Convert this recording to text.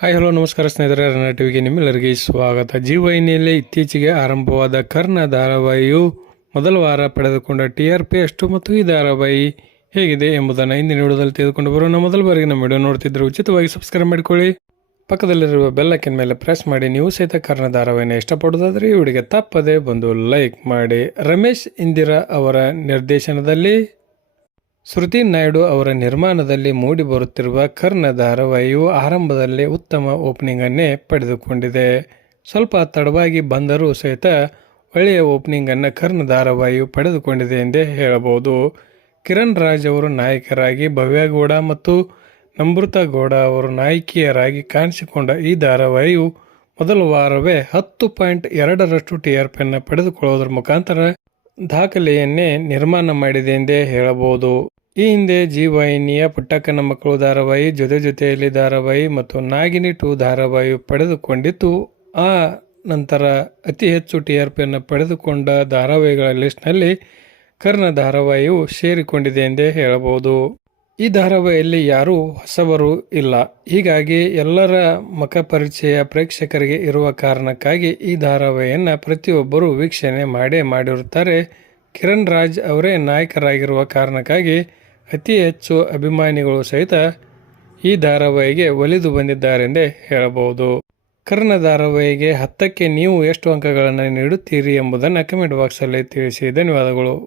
Hi hello ನಮಸ್ಕಾರ ಸ್ನೇಹಿತರೆ ರನ್ನ ಟಿವಿಗೆ ನಿಮ್ಮೆಲ್ಲರಿಗೆ ಸ್ವಾಗತ. ಜೀವೈನಿಯಲ್ಲಿ ಇತ್ತೀಚೆಗೆ ಆರಂಭವಾದ ಕರ್ಣ ಧಾರಾವಾಹಿಯು ಮೊದಲ ವಾರ ಪಡೆದುಕೊಂಡ ಟಿ ಆರ್ ಪಿ ಎಷ್ಟು ಮತ್ತು ಈ ಧಾರಾವಾಹಿ ಹೇಗಿದೆ ಎಂಬುದನ್ನು ಇಂದಿನ ವಿಡಿಯೋದಲ್ಲಿ ತೆಗೆದುಕೊಂಡು ಬರೋಣ. ಮೊದಲ ಬಾರಿಗೆ ನಮ್ಮ ವಿಡಿಯೋ ನೋಡ್ತಿದ್ರೆ ಉಚಿತವಾಗಿ ಸಬ್ಸ್ಕ್ರೈಬ್ ಮಾಡಿಕೊಳ್ಳಿ. ಪಕ್ಕದಲ್ಲಿರುವ ಬೆಲ್ಲಕ್ಕಿನ ಮೇಲೆ ಪ್ರೆಸ್ ಮಾಡಿ. ನೀವು ಸಹಿತ ಕರ್ಣ ಧಾರಾವಾಹಿನ ಇಷ್ಟಪಡೋದಾದರೆ ಈ ತಪ್ಪದೆ ಬಂದು ಲೈಕ್ ಮಾಡಿ. ರಮೇಶ್ ಇಂದಿರಾ ಅವರ ನಿರ್ದೇಶನದಲ್ಲಿ ಶ್ರುತಿ ನಾಯ್ಡು ಅವರ ನಿರ್ಮಾಣದಲ್ಲಿ ಮೂಡಿಬರುತ್ತಿರುವ ಕರ್ಣ ಧಾರಾವಾಹಿಯು ಆರಂಭದಲ್ಲಿ ಉತ್ತಮ ಓಪನಿಂಗ್ ಅನ್ನೇ ಪಡೆದುಕೊಂಡಿದೆ. ಸ್ವಲ್ಪ ತಡವಾಗಿ ಬಂದರೂ ಸಹಿತ ಒಳ್ಳೆಯ ಓಪನಿಂಗ್ ಅನ್ನು ಕರ್ಣ ಧಾರಾವಾಹಿಯು ಪಡೆದುಕೊಂಡಿದೆ ಎಂದೇ ಹೇಳಬಹುದು. ಕಿರಣ್ ರಾಜ್ ಅವರು ನಾಯಕರಾಗಿ ಭವ್ಯಗೌಡ ಮತ್ತು ನಮೃತ ಗೌಡ ಅವರು ನಾಯಕಿಯರಾಗಿ ಕಾಣಿಸಿಕೊಂಡ ಈ ಧಾರಾವಾಹಿಯು ಮೊದಲ ವಾರವೇ ಹತ್ತು ಪಾಯಿಂಟ್ ಎರಡರಷ್ಟು ಟಿ ಆರ್ ಪಿಯನ್ನು ಪಡೆದುಕೊಳ್ಳುವುದರ ಮುಖಾಂತರ ದಾಖಲೆಯನ್ನೇ ನಿರ್ಮಾಣ ಮಾಡಿದೆ ಎಂದೇ ಹೇಳಬಹುದು. ಈ ಹಿಂದೆ ಜಿ ವಾಹಿನಿಯ ಪುಟ್ಟಕ್ಕನ ಮಕ್ಕಳು ಧಾರಾವಾಹಿ, ಜೊತೆ ಜೊತೆಯಲ್ಲಿ ಧಾರಾವಾಹಿ ಮತ್ತು ನಾಗಿನಿ ಟು ಧಾರಾವಾಹಿ ಪಡೆದುಕೊಂಡಿತ್ತು. ಆ ನಂತರ ಅತಿ ಹೆಚ್ಚು ಟಿ ಆರ್ ಪಿಯನ್ನು ಪಡೆದುಕೊಂಡ ಧಾರಾವಾಹಿಗಳ ಲಿಸ್ಟ್ನಲ್ಲಿ ಕರ್ಣ ಧಾರಾವಾಹಿಯು ಸೇರಿಕೊಂಡಿದೆ ಎಂದೇ ಹೇಳಬಹುದು. ಈ ಧಾರಾವಾಹಿಯಲ್ಲಿ ಯಾರೂ ಹೊಸಬರು ಇಲ್ಲ. ಹೀಗಾಗಿ ಎಲ್ಲರ ಮುಖ ಪರಿಚಯ ಪ್ರೇಕ್ಷಕರಿಗೆ ಇರುವ ಕಾರಣಕ್ಕಾಗಿ ಈ ಧಾರಾವಾಹಿಯನ್ನು ಪ್ರತಿಯೊಬ್ಬರು ವೀಕ್ಷಣೆ ಮಾಡೇ ಮಾಡಿರುತ್ತಾರೆ. ಕಿರಣ್ ರಾಜ್ ಅವರೇ ನಾಯಕರಾಗಿರುವ ಕಾರಣಕ್ಕಾಗಿ ಅತಿ ಹೆಚ್ಚು ಅಭಿಮಾನಿಗಳು ಸಹಿತ ಈ ಧಾರಾವಾಹಿಗೆ ಒಲಿದು ಬಂದಿದ್ದಾರೆಂದೇ ಹೇಳಬಹುದು. ಕರ್ಣ ಧಾರಾವಾಹಿಗೆ ಹತ್ತಕ್ಕೆ ನೀವು ಎಷ್ಟು ಅಂಕಗಳನ್ನು ನೀಡುತ್ತೀರಿ ಎಂಬುದನ್ನು ಕಮೆಂಟ್ ಬಾಕ್ಸಲ್ಲಿ ತಿಳಿಸಿ. ಧನ್ಯವಾದಗಳು.